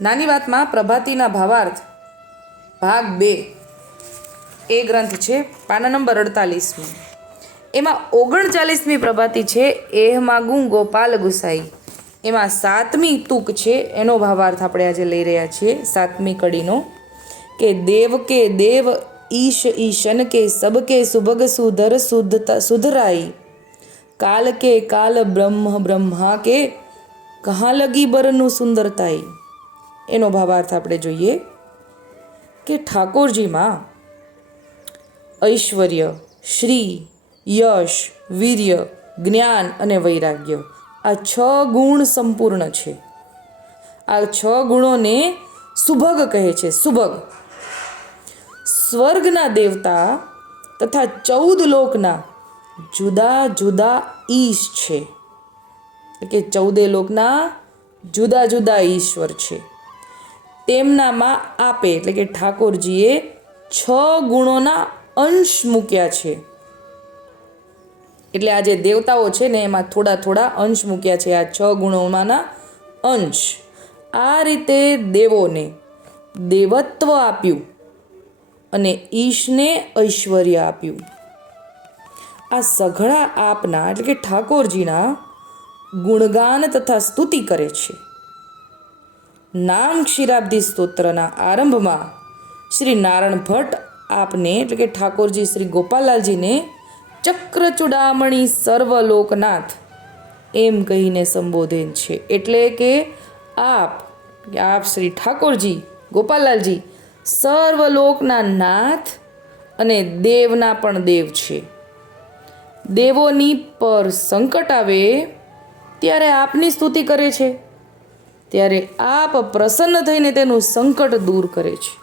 નાની વાતમાં પ્રભાતીના ભાવાર્થ, ભાગ બે. એ ગ્રંથ છે પાના નંબર અડતાલીસમાં. એમાં ઓગણચાલીસમી પ્રભાતી છે, એહ માગું ગોપાલ ગુસાઈ. એમાં સાતમી તૂક છે, એનો ભાવાર્થ આપણે આજે લઈ રહ્યા છીએ, સાતમી કડીનો, કે દેવ કે દેવ, ઈશ ઈશન કે સબ કે સુભગ સુધર સુધતા સુધરાઈ. કાલ કે કાલ બ્રહ્મ, બ્રહ્મા કે, કહા લગી બરનું સુંદરતાઈ? એનો ભાવાર્થ આપણે જોઈએ કે ઠાકોરજીમાં ઐશ્વર્ય, શ્રી, યશ, વીર્ય, જ્ઞાન અને વૈરાગ્ય આ છ ગુણ સંપૂર્ણ છે. આ છ ગુણોને સુભગ કહે છે, સુભગ. સ્વર્ગના દેવતા તથા ચૌદ લોકના જુદા જુદા ઈશ છે. કે ચૌદે લોકના જુદા જુદા ઈશ્વર છે. તેમનામાં આપે, એટલે કે ઠાકોરજીએ છ ગુણોના અંશ મૂક્યા છે. એટલે આ જે દેવતાઓ છે ને, એમાં થોડા થોડા અંશ મૂક્યા છે, આ છ ગુણોમાંના અંશ. આ રીતે દેવોને દેવત્વ આપ્યું અને ઈશને ઐશ્વર્ય આપ્યું. આ સઘળા આપના, એટલે કે ઠાકોરજીના ગુણગાન તથા સ્તુતિ કરે છે. નામ ક્ષીરાબ્દી સ્તોત્રના આરંભમાં શ્રી નારાયણ ભટ્ટ આપને એટલે કે ઠાકોરજી શ્રી ગોપાલાલજીને ચક્ર ચૂડામણી સર્વલોકનાથ એમ કહીને સંબોધન છે. એટલે કે આપ આપ શ્રી ઠાકોરજી ગોપાલાલજી સર્વલોકના નાથ અને દેવના પણ દેવ છે. દેવોની પર સંકટ આવે ત્યારે આપની સ્તુતિ કરે છે. ત્યારે આપ પ્રસન્ન થઈને તેનું સંકટ દૂર કરે છે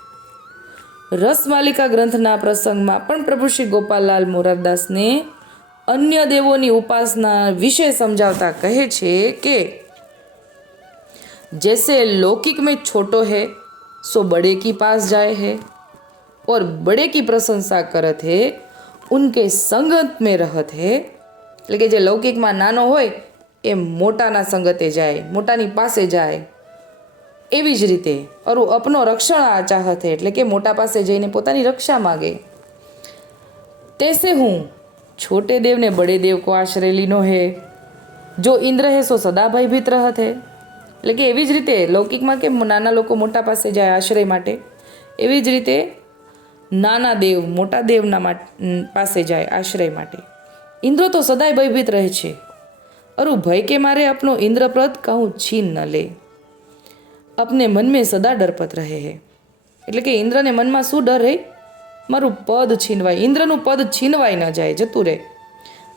રસમાલિકા ગ્રંથના પ્રસંગમાં પણ પ્રભુ શ્રી ગોપાલલાલ મોરારદાસને અન્ય દેવોની ઉપાસના વિશે સમજાવતા કહે છે કે जैसे लौकिक में छोटो है सो बड़े की पास जाए है और बड़े की प्रशंसा करत है उनके संगत में रहत है એટલે કે જે લૌકિકમાં નાનો હોય એ મોટાના સંગતે જાય, મોટાની પાસે જાય. એવી જ રીતે અરુ અપનો રક્ષણ આ ચાહતે એટલે કે મોટા પાસે જઈને પોતાની રક્ષા માગે. તેસે હું, છોટે દેવને બડે દેવ કો આશરે લીનો હે. જો ઇન્દ્ર હે સો સદા ભયભીત રહત હે એટલે કે એવી જ રીતે લૌકિકમાં કે નાના લોકો મોટા પાસે જાય આશ્રય માટે? એવી જ રીતે નાના દેવ મોટા દેવના પાસે જાય આશ્રય માટે. ઇન્દ્ર તો સદાય ભયભીત રહે છે. અરુ ભય કે મારે અપનો ઇન્દ્રપ્રદ કહું છીન ન લે અપને મન મેં સદા ડરપત રહે હે એટલે કે ઇન્દ્રને મનમાં શું ડર રહે મારું પદ છીનવાય ઇન્દ્રનું પદ છીનવાય ન જાય જતું રહે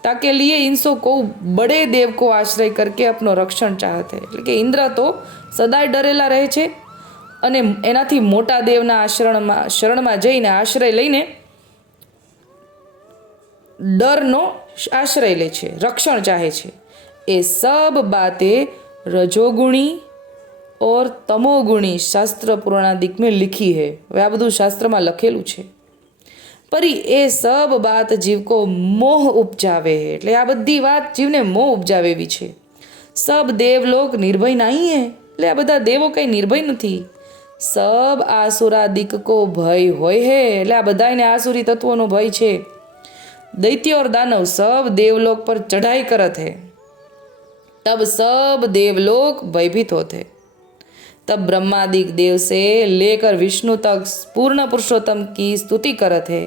ताके लिए इनसो को बड़े देव को आश्रय करके अपनो રક્ષણ ચાહત હે એટલે કે ઇન્દ્ર તો સદાય ડરેલા રહે છે અને એનાથી મોટા દેવના આશ્રણમાં શરણમાં જઈને આશ્રય લઈને ડરનો આશ્રય લે છે રક્ષણ ચાહે છે એ સબ બાતે રજોગુણી ઓર તમોગુણી શાસ્ત્ર પુરાણાદિક મેં લિખી હે. હવે આ બધું શાસ્ત્રમાં લખેલું છે. પરી એ સબ બાત જીવકો મોહ ઉપજાવે હે. એટલે આ બધી વાત જીવને મોહ ઉપજાવેવી છે. સબ દેવલોક નિર્ભય નહીં હે. એટલે આ બધા દેવો કંઈ નિર્ભય નથી. સબ આસુરાદિક કો ભય હોય હે. એટલે આ બધાને આસુરી તત્વોનો ભય છે. દૈત્ય ઓર દાનવ સબ દેવલોક પર ચઢાઈ કરત હે. तब सब देवलोक भयभीत होते तब ब्रह्मादिक देव से लेकर विष्णु तक पूर्ण पुरुषोत्तम की स्तुति करत है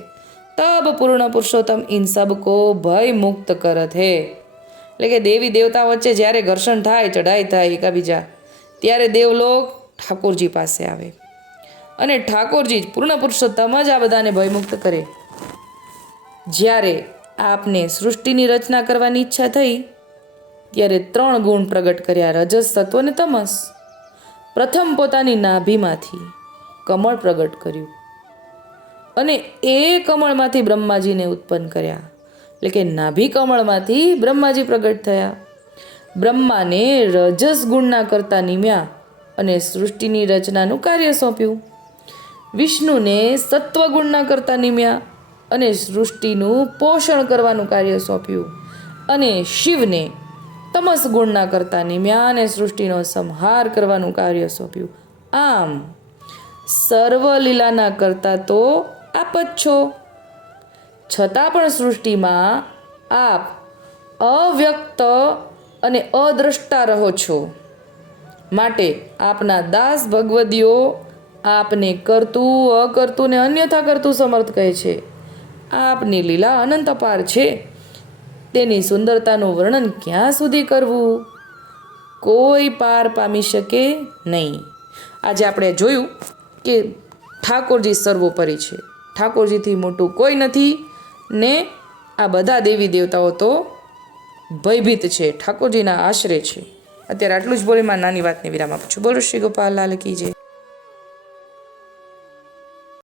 तब પૂર્ણ પુરુષોત્તમ ઇન સબ કો ભય મુક્ત કરત હે એટલે કે દેવી દેવતા વચ્ચે જ્યારે ઘર્ષણ થાય ચઢાઈ થાય એકાબીજા ત્યારે દેવલોક ઠાકોરજી પાસે આવે અને ઠાકોરજી જ પૂર્ણ પુરુષોત્તમ જ આ બધાને ભયમુક્ત કરે જ્યારે આપને સૃષ્ટિની રચના કરવાની ઈચ્છા થઈ ત્યારે ત્રણ ગુણ પ્રગટ કર્યા રજસ સત્વ અને તમસ. પ્રથમ પોતાની નાભીમાંથી કમળ પ્રગટ કર્યું અને એ કમળમાંથી બ્રહ્માજીને ઉત્પન્ન કર્યા. એટલે કે નાભી કમળમાંથી બ્રહ્માજી પ્રગટ થયા. બ્રહ્માને રજસ ગુણના કરતા નિમ્યા અને સૃષ્ટિની રચનાનું કાર્ય સોંપ્યું. વિષ્ણુને સત્વગુણના કરતા નિમ્યા અને સૃષ્ટિનું પોષણ કરવાનું કાર્ય સોંપ્યું અને શિવને તમસ ગુણના કરતા નિમ્યા અને સૃષ્ટિનો સંહાર કરવાનું કાર્ય સોંપ્યું. આમ સર્વ લીલાના કરતા તો આપ જ છો. છતાં પણ સૃષ્ટિમાં આપ અવ્યક્ત અને અદ્રષ્ટા રહો છો. માટે આપના દાસ ભગવદીઓ આપને કરતું, અકર્તું ને અન્યથા કરતું સમર્થ કહે છે. આપની લીલા અનંત અપાર છે. તેની સુંદરતાનું વર્ણન ક્યાં સુધી કરવું? કોઈ પાર પામી શકે નહીં. આજે આપણે જોયું કે ઠાકોરજી સર્વોપરી છે. ઠાકોરજીથી મોટું કોઈ નથી ને આ બધા દેવી દેવતાઓ તો ભયભીત છે. ઠાકોરજીના આશરે છે. અત્યારે આટલું જ બોલી માં નાની વાતને વિરામ આપું છું. બોલો શ્રી ગોપાલ લાલ કી